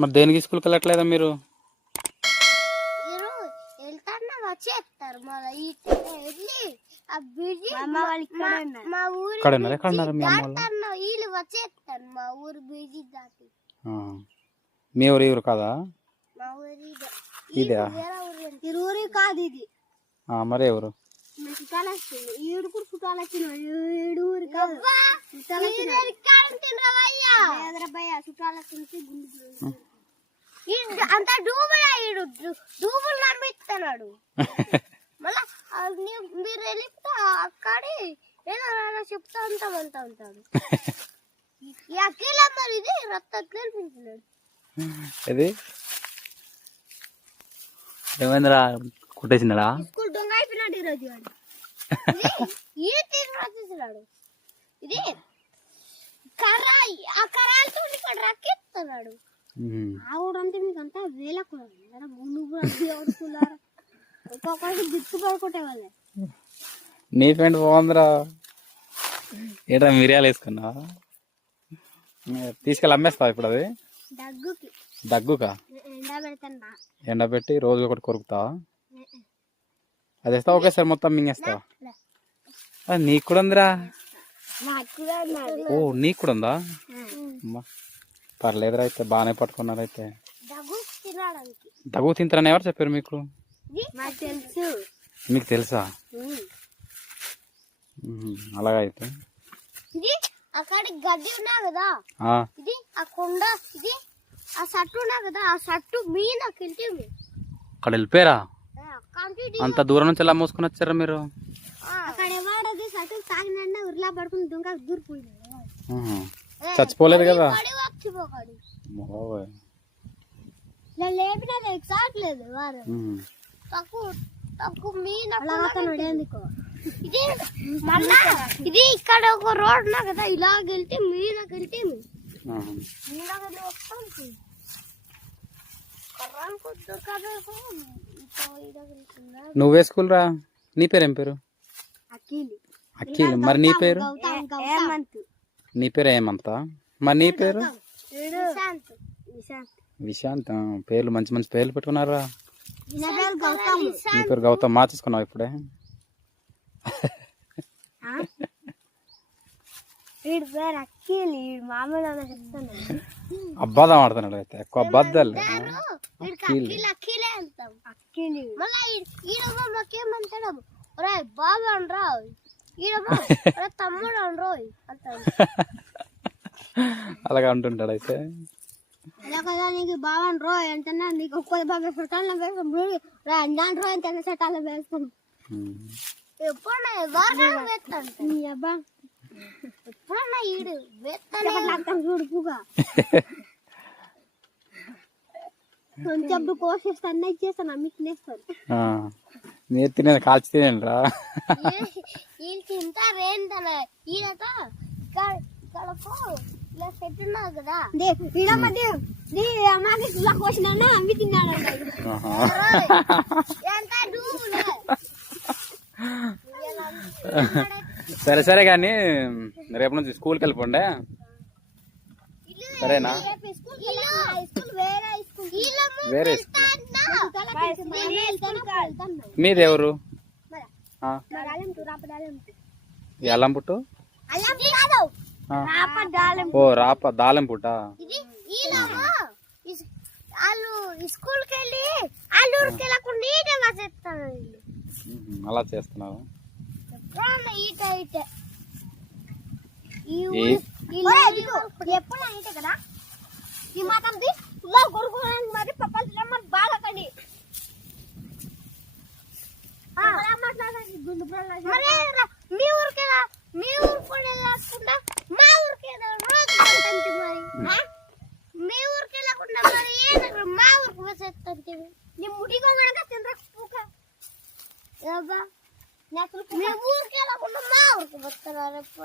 మరి దేనికి స్కూల్కి వెళ్ళట్లేదా మీరు? వచ్చేస్తారు వీళ్ళు వచ్చేస్తారు మా ఊరు బీజీ దాటి. మీ ఊరు ఎవరు కాదా? మా ఊరి ఇదే ఊరి కాదు ఇది. మరి ఎవరు? చుట్టాలు వస్తుంది ఈడు కూడా చుట్టాలు వచ్చిన ఏడు ఊరు కాదు చుట్టాలు చుట్టాలు వస్తుంది అంత డూబులా ఈడు డూబులు నమ్మిస్తున్నాడు. మళ్ళా మీరు వెళ్ళిపోతే అక్కడి ఏదో చెప్తా ఉంటామంటా ఉంటాడు. ఈ అఖిల మరి ఇది రక్తం తెలిపించినాడు. ఇది ఏమైందిరా? కుట్టేసినాడా? స్కూల్ దొంగ అయిపోయినాడు ఈరోజు. ఈ తీసుకురాడు ఇది కర్ర ఆ కర్రతో ఇక్కడ రక్కిస్తున్నాడు. ఆవుడంటే మీకు అంతా వేల ఒక్కొక్కరికి దిక్కు పడుకుంటే వాళ్ళే. నీ ఫ్రెండ్ బాగుందిరా. ఏట్రా మిరియాలు వేసుకున్నా తీసుకెళ్ళి అమ్మేస్తావా ఇప్పుడు? అది దగ్గుకి దగ్గుకా? ఎండబెట్టి రోజు ఒకటి కొరుకుతావా? అది వేస్తావా ఒకేసారి మొత్తం మింగేస్తావా? అది నీకు కూడా ఉందిరా. ఓ నీకు కూడా ఉందా? పర్లేదురా, అయితే బాగానే పట్టుకున్నారు. అయితే దగ్గు తింటారని ఎవరు చెప్పారు మీకు? మీకు తెలుసా? అలాగైతే అక్కడ గడ్డి ఉన్నా కదా, ఇది ఆ కొండ, ఇది ఆ సట్టు ఉన్నా కదా, ఆ సట్టు మీదకి వెళ్తే అక్కడ వెళ్ళిపోయారా? అంత దూరం నుంచి ఎలా మోసుకొని వచ్చారా మీరు? అక్కడ ఎవరది సట్టు తాగిన ఉర్లా పడుకుని దొంగ దూరిపోయింది. చచ్చిపోలేదు కదా? లేపినది ఎక్సాట్లేదు వారు తక్కువ తక్కువ మీద. ఇది మళ్ళా ఇది ఇక్కడ ఒక రోడ్ ఉన్నా కదా, ఇలాగ వెళ్తే మీదకి వెళ్తే నువ్వే స్కూల్ రా. నీ పేరు ఏం పేరు? అఖిల్. మరి నీ పేరు? నీ పేరు ఏమంతా? మరి నీ పేరు? విశాంత్. పేర్లు మంచి మంచి పేర్లు పెట్టుకున్నారా? నీ పేరు గౌతమ్. మార్చేసుకున్నావు ఇప్పుడే? అబ్బాదం ఆడుతున్నాడు. అయితే ఎక్కువ అబద్ధాలు. బాబా అనరా తమ్ముడు అనరో అంటాడు. అలాగా అంటుంటాడు. అయితే అలా కదా నీకు బావన్ రో ఎంతన్నా నీకు ఒక్క బాగా చుట్టాలను వేసుకుని రో ఎంత చుట్టాలు వేసుకుని ఎప్పుడన్నా ఎవరు వేస్తాను నీ అబ్బా ఎప్పుడన్నా ఈడు వేస్తాను చూడుపుగా కొంచెం కోసేస్తా అన్న ఇచ్చేస్తాను అమ్మికి నేస్తాను. మీరు తినేది కాల్చి తినేది రా. వీళ్ళు తింటారు ఏంటన ఈయనట కడప ఇలా పెట్టున్నావు కదా, ఇలా కోసిన అమ్మి తిన్నాడు. సరే సరే కానీ రేపు నుంచి స్కూల్కి వెళ్ళిపోండి. సరేనా? వేరే మీది ఎవరు? ఎల్లంపుట్టు. ఓ రాప దాలంపుట. స్కూల్కి వెళ్ళి అల్లూరికి వెళ్ళకుండా అలా చేస్తున్నారు. ఎప్పుడు అయితే కదా ఈ మాత్రం కొడుకోవడానికి మరి పప్పాలు బాగా కండి. మీ ఊరికి మీ ఊరు కూడా వెళ్ళకుండా మా ఊరికి మరి మీ ఊరికి వెళ్ళకుండా మరి మా ఊరికి వచ్చేస్తాంటే నీ ముడిగా తినరా మీ ఊరికి వెళ్ళకుండా మా ఊరికి వస్తున్నారు ఎప్పుడు.